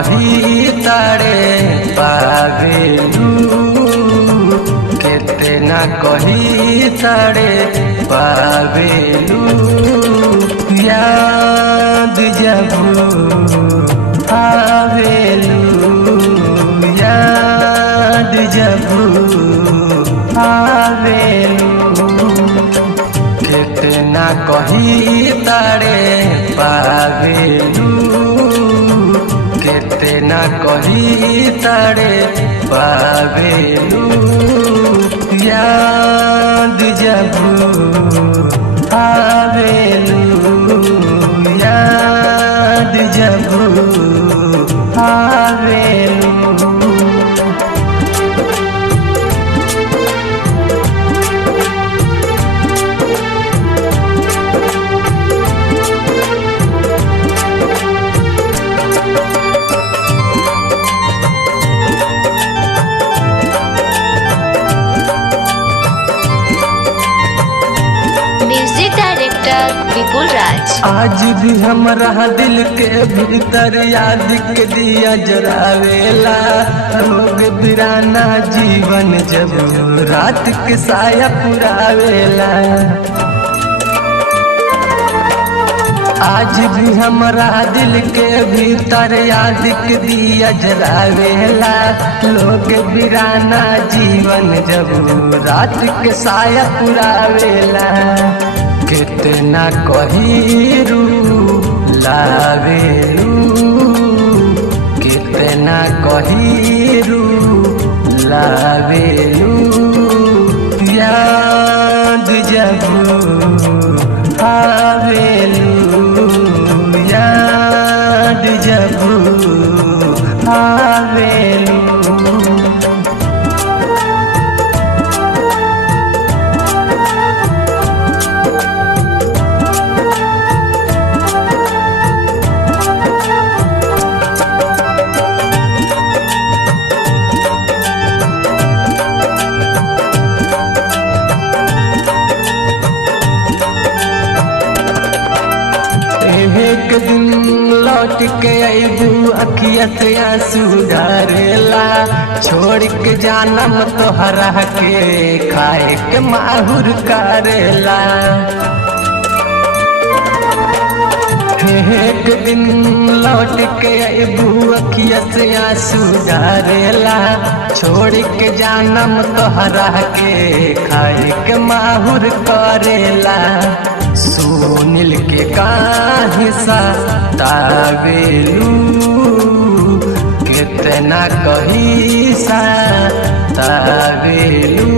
कही तारे पावेलू, कितना कही तारे पावेलू। याद जब आवेलू, याद जब आवेलू, कितना कही तारे पावेलू, कितना कही तारे पावेलू। याद जब आवेलू, याद जब आवेलू। म्यूजिक डायरेक्टर विपुल राज। आज भी हमरा दिल के भीतर याद के दिया जरावेला, रोग बिराना जीवन जब रात के साया पुरावेला। आज भी हमरा दिल के भीतर याद के दिया जरावेला, लोग बिराना जीवन जब रात के साया पुरावेला। कितना कही रू लावेलू, कितना कही रू लावेलू। याद जब आवेलू, याद जब आवेलू। एक दिन लौट के अबू अखिया से आंसू ढारेला, छोड़ के जानम तोहरा के खाए के माहुर करेला। एक दिन लौट के अबू अखिया से आंसू ढारेला, छोड़ के जानम तोहरा के खाए के माहुर करेला। सुनील के काहे सा तावेलू, कितना कही सा तावेलू।